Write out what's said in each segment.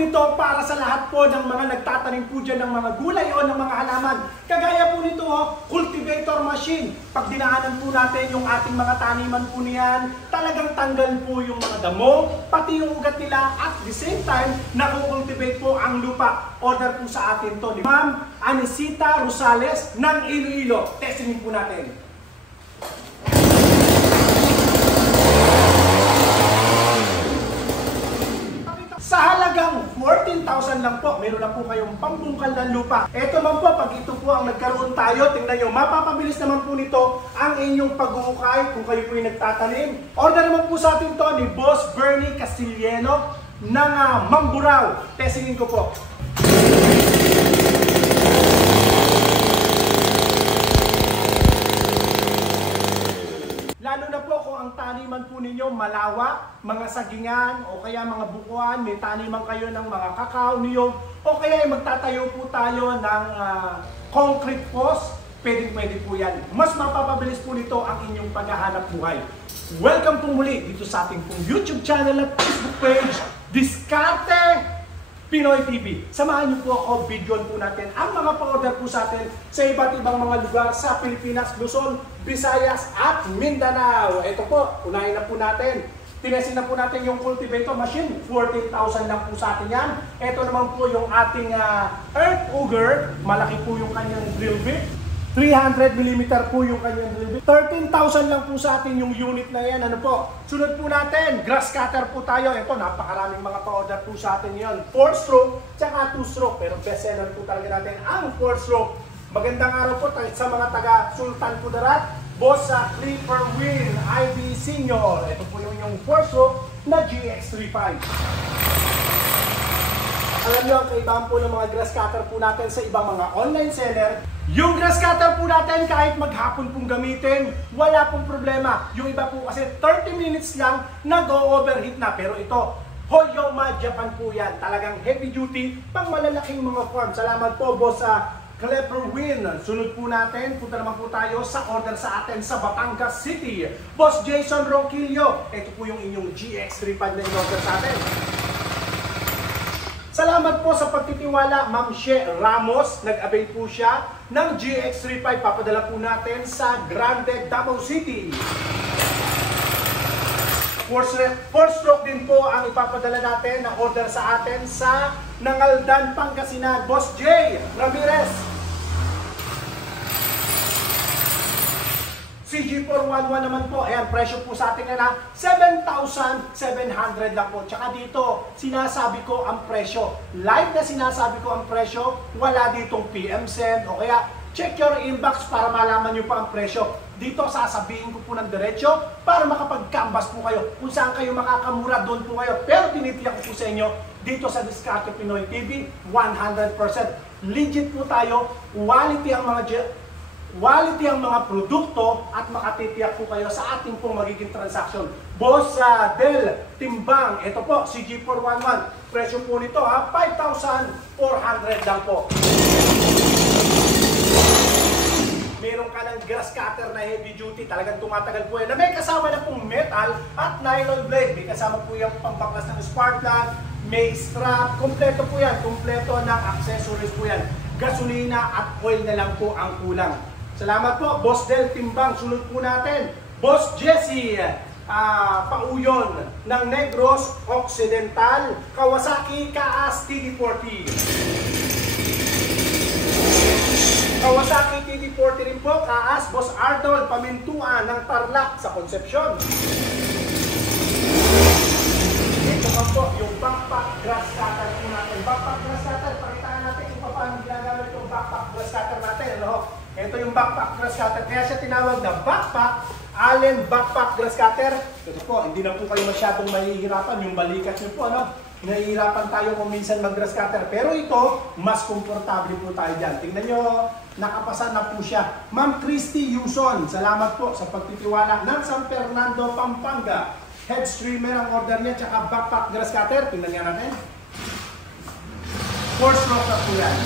nito para sa lahat po ng mga nagtatanim po dyan ng mga gulay o ng mga halaman. Kagaya po nito, cultivator machine. Pag dinaanan po natin yung ating mga taniman po niyan, talagang tanggal po yung mga damo, pati yung ugat nila, at the same time, nakukultivate po ang lupa. Order po sa atin to ni Ma'am Anisita Rosales ng Iloilo. Testingin po natin. Sa halagang 14,000 lang po, meron na po kayong pambungkal ng lupa. Ito man po, pag ito po ang nagkaroon tayo, tingnan nyo, mapapabilis naman po nito ang inyong pag-uukay kung kayo po yung nagtatanim. Order naman po sa atin to ni Boss Bernie Castilleno ng Mamburao. Testingin ko po. Lalo na po kung ang taniman po ninyo malawak, mga sagingan o kaya mga bukuan, may taniman kayo ng mga kakao, niyog, o kaya ay magtatayo po tayo ng concrete post, pwede po yan. Mas mapapabilis po nito ang inyong paghahanap buhay. Welcome po muli dito sa ating pong YouTube channel at Facebook page, Diskarte Pinoy TV. Samahan niyo po ako, videoan po natin ang mga pa-order po sa atin sa iba't ibang mga lugar sa Pilipinas, Luzon, Visayas at Mindanao. Ito po, unahin na po natin. Tinesin na po natin yung cultivator machine. 14,000 lang po sa atin yan. Ito naman po yung ating Earth Auger. Malaki po yung kanyang drill bit. 300mm po yung kanyang drill bit. 13,000 lang po sa atin yung unit na yan. Ano po? Sunod po natin, grass cutter po tayo. Ito, napakaraming mga pa-order po sa atin yun. 4-stroke, tsaka 2-stroke. Pero best seller po talaga natin ang 4-stroke. Magandang araw po sa mga taga Sultan Kudarat. Boss sa Clipper Wheel, IB Senior. Ito po yung 4-stroke na GX35. Alam nyo, ang kaibahan po ng mga grass cutter po natin sa ibang mga online seller. Yung grass cutter po natin, kahit maghapon pong gamitin, wala pong problema. Yung iba po kasi 30 minutes lang, nag-overheat na. Pero ito, Hoyoma Japan po yan. Talagang heavy duty, pang malalaking mga farm. Salamat po, boss sa Clipper Wheel. Sunod po natin, punta naman po tayo sa order sa atin sa Batangas City. Boss Jason Ronquillo, ito po yung inyong GX35 na in-order sa atin. Salamat po sa pagtitiwala, Ma'am She Ramos. Nag-avail po siya ng GX35. Papadala po natin sa Grande, Davao City. 4-stroke din po ang ipapadala natin na order sa atin sa Nangaldan, Pangasinan. Boss J. Ramirez. CG411 naman po, ayan, presyo po sa atin na 7,700 lang po. Tsaka dito, sinasabi ko ang presyo. Live na sinasabi ko ang presyo, wala ditong PM send o kaya check your inbox para malaman nyo pa ang presyo. Dito sasabihin ko po ng diretsyo para makapag-canvas po kayo. Kung saan kayo makakamura, doon po kayo. Pero tinitiyak ko po sa inyo, dito sa Diskarte Pinoy TV, 100% legit po tayo, quality ang mga produkto at makatitiyak po kayo sa ating pong magiging transaction. Boss Del Timbang, ito po, CG411. Presyo po nito 5,400 lang po. Meron ka ng grass cutter na heavy duty, talagang tumatagal po yan. Na may kasama na pong metal at nylon blade. May kasama po yung pambaklas ng spark plug, may strap, kompleto po yan. Kompleto ng accessories po yan. Gasolina at oil na lang po ang kulang. Salamat po, Boss Del Timbang. Sunod po natin, Boss Jesse Pauyon ng Negros Occidental, Kawasaki KAS TD40. Kawasaki TD40 rin po, KAS Boss Ardol Pamintuan ng Tarlac sa Concepcion. Ito pa po, yung backpack grass cutter po natin. Backpack grass cutter, pakitaan natin kung paano ginagamit yung backpack grass cutter natin. No? Ito yung backpack grass cutter. Kaya siya tinawag na backpack, Allen backpack grass cutter. Ito po, hindi na po kayo masyadong mahihirapan. Yung balikat nyo po, ano? Nahihirapan tayo kung minsan mag-grass cutter. Pero ito, mas komportable po tayo dyan. Tingnan nyo, nakapasa na po siya. Ma'am Christy Yuson, salamat po sa pagtitiwala ng San Fernando, Pampanga. Head streamer ang order niya, tsaka backpack grass cutter. Tingnan nga natin. 4-stroke na po yan.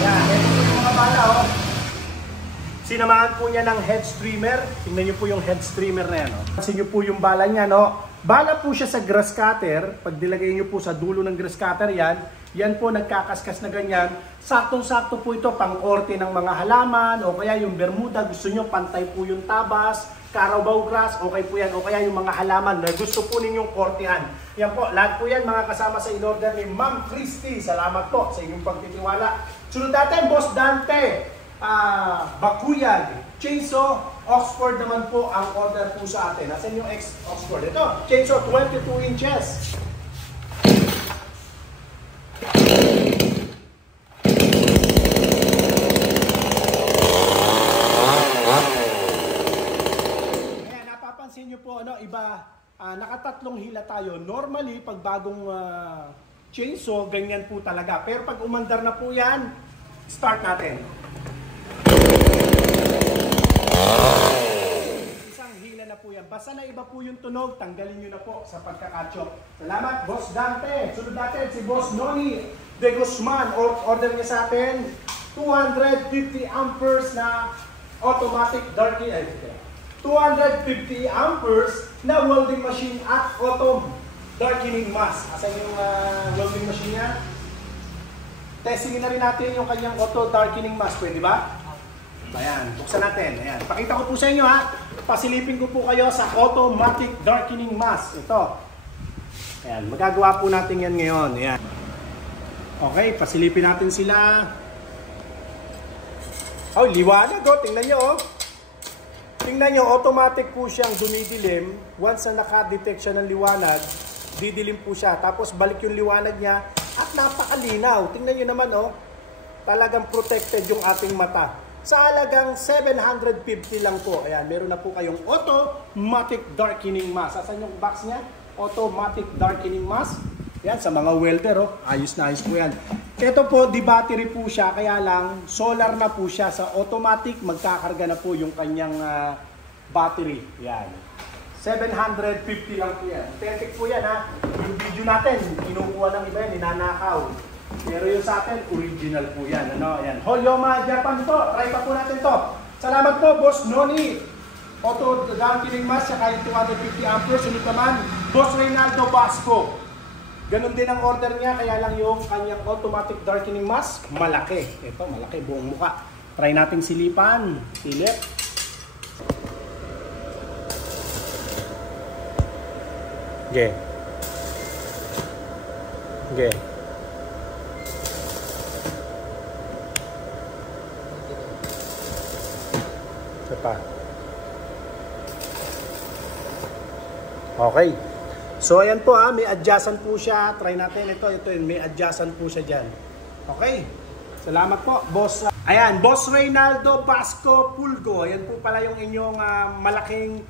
Yan, ito po yung mga bala, oh. Sinamahan po niya ng head streamer. Tingnan niyo po yung head streamer na yan. Pansin niyo po yung bala niya, no? Bala po siya sa grass cutter. Pag nilagay nyo po sa dulo ng grass cutter yan po nagkakaskas na ganyan. Saktong-sakto po ito pang-korte ng mga halaman o kaya yung bermuda. Gusto nyo pantay po yung tabas, Carabao grass, okay po yan. O kaya yung mga halaman na gusto po ninyong kortehan. Yan po, lahat po yan mga kasama sa in-order ni Ma'am Christy. Salamat po sa inyong pagtitiwala. Sunod natin, Boss Dante. Bakuyag, chainsaw, Oxford naman po ang order po sa atin. Nasaan yung Oxford? Ito, chainsaw 22 inches. Ayan, napapansin nyo po, iba, nakatatlong hila tayo. Normally, pag bagong chainsaw, ganyan po talaga. Pero pag umandar na po yan, start natin. Isang hila na po yan. Basta na iba po yung tunog, tanggalin nyo na po sa pagkakachok. Salamat, Boss Dante. Sunod natin si Boss Noni De Guzman. Order niya sa atin 250 amperes na automatic darkening. 250 amperes na welding machine at auto darkening mask. Asan yung welding machine niya? Testingin na rin natin yung kanyang auto darkening mask. Pwede ba? Ayan, buksan natin. Ayan. Pakita ko po sa inyo ha. Pasilipin ko po kayo sa automatic darkening mask. Ito. Ayan, magagawa po natin yan ngayon. Ayan. Okay, pasilipin natin sila. Oh, liwanag oh. Tingnan nyo oh. Tingnan nyo, automatic po siyang dumidilim. Once na nakadetect siya ng liwanag, didilim po siya. Tapos balik yung liwanag niya at napakalinaw. Tingnan nyo naman oh. Talagang protected yung ating mata. Sa halagang 750 lang po. Ayan, meron na po kayong automatic darkening mask. Asan yung box niya? Automatic darkening mask. Yan, sa mga welder, oh. Ayos na ayos po yan. Ito po, di battery po siya, kaya lang solar na po siya. Sa automatic, magkakarga na po yung kanyang battery. Yan. 750 lang po yan. Perfect po yan, ha. Yung video natin, kinukuha ng iba yan, ninanakaw. Pero yung sa atin, original po yan. Ano? Yan. Holyoma Japan to. Try pa po natin to. Salamat po, Boss Noni. Auto darkening mask, saka yung 250 amperes. Sunod naman, Boss Reynaldo Basco. Ganon din ang order niya, kaya lang yung kanyang automatic darkening mask, malaki. Ito, malaki, buong mukha. Try nating silipan. Silip. Okay. Okay. Isa pa. Okay. So ayan po may adjacent po siya. Try natin ito may adjacent po siya diyan. Okay. Salamat po, Boss. Ayan, Boss Reynaldo Basco Pulgo. Ayan po pala yung inyong malaking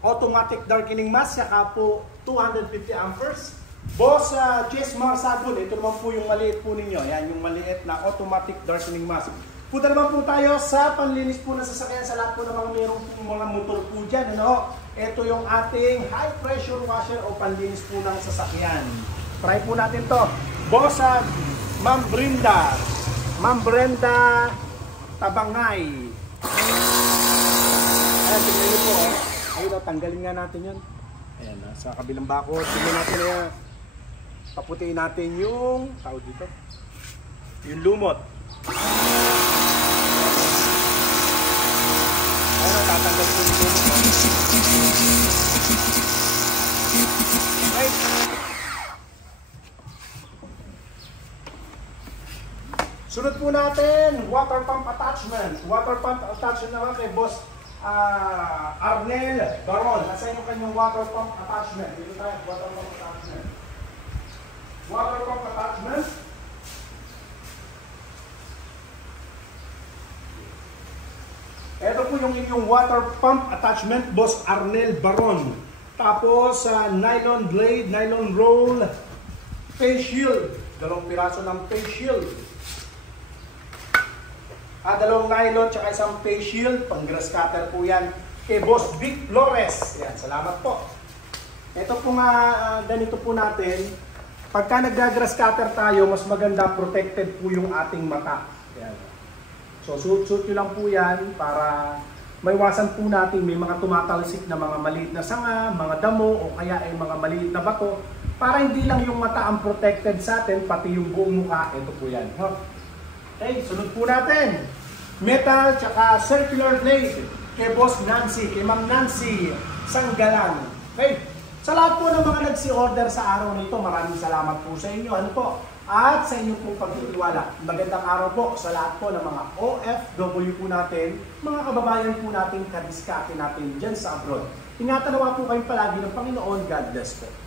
automatic darkening mask, saka po 250 amperes. Boss Jess Marsabon, ito naman po yung maliit po ninyo. Ayan yung maliit na automatic darkening mask. Punta naman po tayo sa panlinis po ng sasakyan sa lahat po ng mga mayroong mga motor po dyan. Ano? Ito yung ating high pressure washer o panlinis po ng sasakyan. Try po natin to. Boss Ma'am Brenda. Ma'am Brenda Tabangay. Ayan, tingnan nyo po. Ayun, tanggalin nga natin yun. Ayan, sa kabilang bakod. Tingnan natin na paputiin natin yung tawag dito. Yung lumot. Ayun, tatanggal po yung lumot. Okay. Sunod po natin, water pump attachment. Water pump attachment naman kay Boss Arnel Baron. Nasa yung kanyang water pump attachment. Dito tayo, water pump attachment. Water pump attachment. Ito po yung inyong water pump attachment, Boss Arnel Baron. Tapos, nylon blade, nylon roll, face shield. 2 piraso ng face shield. Dalawang nylon, tsaka isang face shield. Pang grass cutter po yan. Kay Boss Vic Flores. Yan, salamat po. Ito po nga, ganito po natin. Pagka nag-grass cutter tayo, mas maganda protected po yung ating mata. Yan. So, suit nyo lang po yan para maiwasan po natin may mga tumatalsik na mga maliit na sanga, mga damo o kaya ay mga maliit na bato para hindi lang yung mata ang protected sa atin, pati yung buong mukha. Ito po yan. Okay, sunod po natin. Metal tsaka circular blade kay Boss Nancy, kay Ma'am Nancy Sanggalang. Okay, sa lahat po ng mga nagsi-order sa araw na ito, maraming salamat po sa inyo. Ano po? At sa inyong pong pagtitiwala. Magandang araw po sa lahat po ng mga OFW po natin, mga kababayan po natin, kadiskate natin dyan sa abroad. Ingatan nawa po kayong palagi ng Panginoon. God bless po.